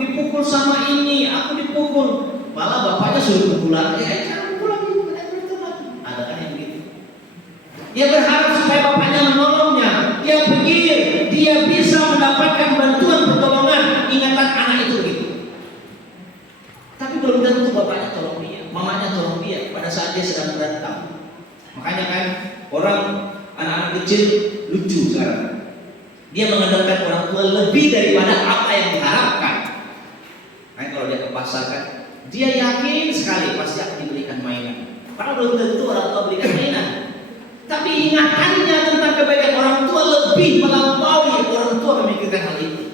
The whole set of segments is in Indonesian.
dipukul sama ini, aku dipukul. Malah bapaknya suruh pukul lagi, jangan pukul lagi, ada kan yang begitu. Dia berharap supaya bapaknya menolongnya. Dia pikir dia bisa mendapatkan bantuan pertolongan, ingatan anak itu begitu. Tapi belum tentu bapaknya tolong dia, mamanya tolong dia pada saat dia sedang berantem. Makanya kan orang anak-anak kecil lucu sekarang. Dia mengandalkan orang tua lebih daripada apa yang diharapkan. Kan kalau dia ke pasar kan, dia yakin sekali pasti akan diberikan mainan. Padahal belum tentu orang tua berikan mainan. Tapi ingatannya tentang kebaikan orang tua lebih melampaui orang tua memikirkan hal itu.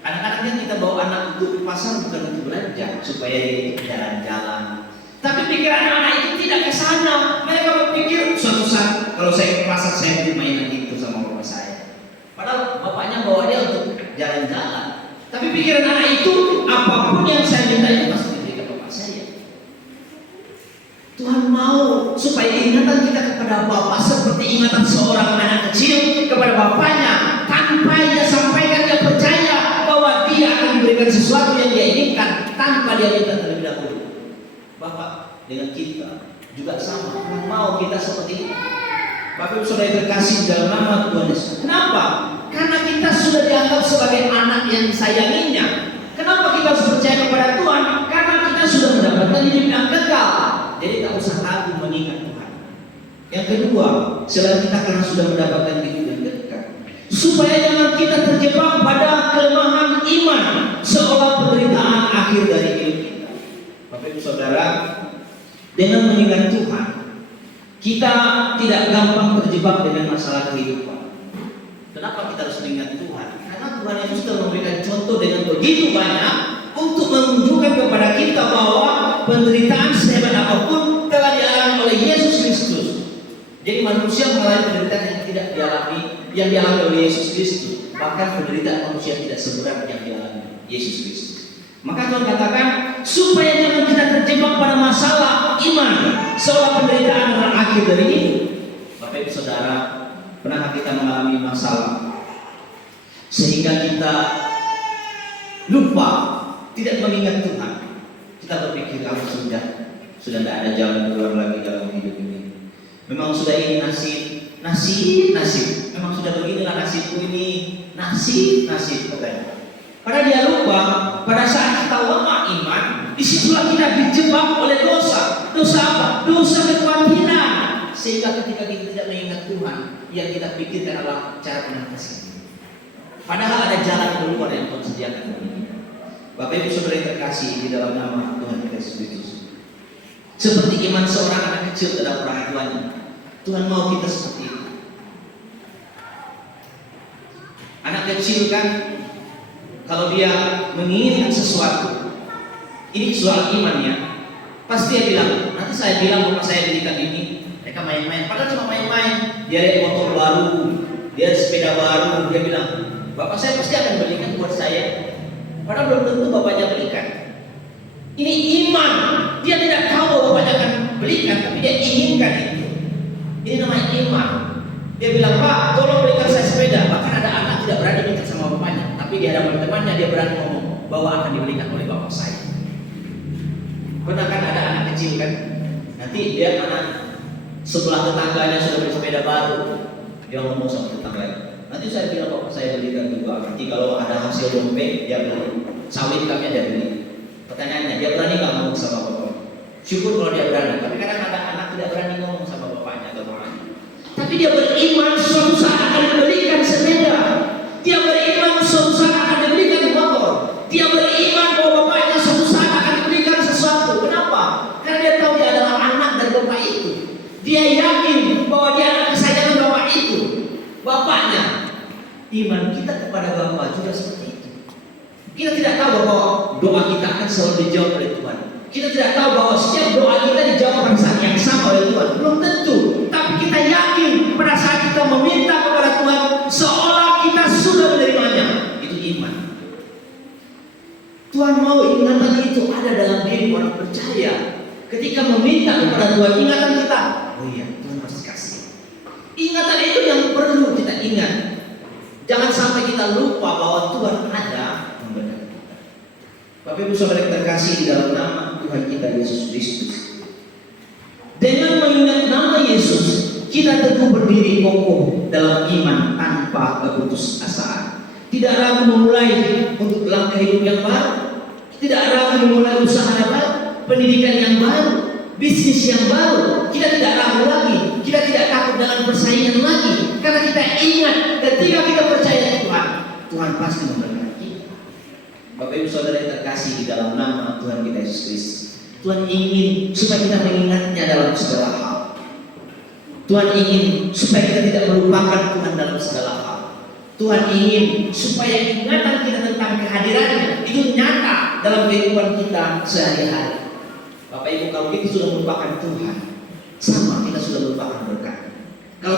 Kadang-kadang kita bawa anak untuk ke pasar bukan untuk belanja, supaya dia jalan-jalan. Tapi pikiran anak itu tidak ke sana. Mereka berpikir suatu saat kalau saya ke pasar saya beli mainan itu sama bapak saya. Padahal bapaknya bawa dia untuk jalan-jalan. Tapi pikiran anak itu apapun yang saya minta itu pasti diberikan bapak saya. Tuhan mau supaya ingatan kita kepada bapak seperti ingatan seorang anak kecil kepada bapaknya, tanpa dia sampaikan dia percaya bahwa dia akan diberikan sesuatu yang dia inginkan tanpa dia minta terlebih dahulu. Bapak dengan kita juga sama. Tuhan mau kita seperti itu. Bapak Ibu Saudara terkasih dalam nama Tuhan Yesus. Kenapa? Karena kita sudah dianggap sebagai anak yang disayanginya. Kenapa kita harus percaya kepada Tuhan? Karena kita sudah mendapatkan hidup yang kekal. Jadi tak usah ragu mengingat Tuhan. Yang kedua, selain kita karena sudah mendapatkan hidup yang kekal, supaya jangan kita terjebak pada kelemahan iman seolah penderitaan akhir dari hidup kita. Bapak Ibu Saudara, dengan mengingat Tuhan, kita tidak gampang terjebak dengan masalah kehidupan. Kenapa kita harus mengingat Tuhan? Karena Tuhan Yesus sudah memberikan contoh dengan begitu banyak untuk menunjukkan kepada kita bahwa penderitaan sehebat apapun telah dialami oleh Yesus Kristus. Jadi manusia mengalami penderitaan yang tidak dialami oleh Yesus Kristus. Bahkan penderitaan manusia tidak seberat yang dialami Yesus Kristus. Maka Tuhan katakan supaya jangan kita terjebak pada masalah iman seolah penderitaan adalah akhir dari hidup. Bapak Ibu Saudara, pernahkah kita mengalami masalah sehingga kita lupa, tidak mengingat Tuhan? Kita berpikir kalau sudah tidak ada jalan keluar lagi dalam hidup ini. Memang sudah ini nasib. Memang sudah beginilah nasibku ini, nasib katanya. Padahal dia lupa pada saat kita lemah iman, disitulah kita dijebak oleh dosa. Dosa apa? Dosa ketuhanan. Sehingga ketika kita tidak mengingat Tuhan, yang kita pikirkan adalah cara mengatasi. Padahal ada jalan keluar yang Tuhan sediakan bagi kita. Bapak Ibu Saudara yang terkasih di dalam nama Tuhan kita Yesus Kristus. Seperti iman seorang anak kecil terhadap orang tuanya, Tuhan mau kita seperti itu. Anak kecil kan, kalau dia menginginkan sesuatu, ini soal iman ya, pasti dia bilang, nanti saya bilang bapak saya belikan ini. Mereka main-main, padahal cuma main-main. Dia ada motor baru, dia ada sepeda baru, dia bilang, bapak saya pasti akan belikan buat saya. Padahal belum tentu bapaknya belikan. Ini iman, dia tidak tahu bahwa bapaknya akan belikan, tapi dia inginkan itu. Ini namanya iman. Dia bilang, Pak, tolong belikan saya sepeda. Bahkan ada anak tidak berani minta sama bapaknya, tapi di hadapan temannya dia berani ngomong bahwa akan dibelikan oleh bapak saya. Pernah kan ada anak kecil kan, nanti dia anak sebelah tetangganya sudah beli sepeda baru, dia ngomong sama tetangganya, nanti saya bilang bapak saya belikan juga. Nanti kalau ada hasil dompet dia beli, sawit kami dia beli. Pertanyaannya, dia berani nggak ngomong sama bapak? Syukur kalau dia berani, tapi kadang ada anak tidak berani ngomong sama bapaknya atau mamanya. Tapi dia beriman suatu saat akan dibelikan sepeda. Dia beriman suatu saat akan dibelikan motor. Dia beriman bahwa bapaknya suatu saat akan dibelikan sesuatu. Kenapa? Karena dia tahu dia adalah anak dari bapak itu. Dia yakin bahwa dia anak kesayangan bapak itu, bapaknya. Iman kita kepada Bapa juga seperti itu. Kita tidak tahu bahwa doa kita akan selalu dijawab oleh Tuhan. Kita tidak tahu bahwa setiap doa kita dijawab pada saat yang sama oleh Tuhan. Belum tentu. Tapi kita yakin pada saat kita meminta kepada Tuhan seolah kita sudah menerimanya. Itu iman. Tuhan mau ingatan itu ada dalam diri orang percaya. Ketika meminta kepada Tuhan, ingatan kita, oh iya, Tuhan pasti kasih. Ingatan itu yang perlu kita ingat. Jangan sampai kita lupa bahwa Tuhan ada memberkati kita. Bapak Ibu Saudara yang terkasih di dalam nama Tuhan kita Yesus Kristus. Dengan mengingat nama Yesus, kita teguh berdiri kokoh dalam iman tanpa keputusasaan. Tidak ragu memulai untuk langkah hidup yang baru. Tidak ragu memulai usaha yang baru, pendidikan yang baru, bisnis yang baru. Kita tidak ragu lagi. Kita tidak takut dengan persaingan lagi. Karena kita ingat ketika kita percaya Tuhan, Tuhan pasti memberkati. Bapak Ibu Saudara yang terkasih di dalam nama Tuhan kita Yesus Kristus. Tuhan ingin supaya kita mengingatnya dalam segala hal. Tuhan ingin supaya kita tidak melupakan Tuhan dalam segala hal. Tuhan ingin supaya ingatan kita tentang kehadirannya itu nyata dalam kehidupan kita sehari-hari. Bapak Ibu, kalau kita sudah melupakan Tuhan, sama kita sudah melupakan berkat. Kalau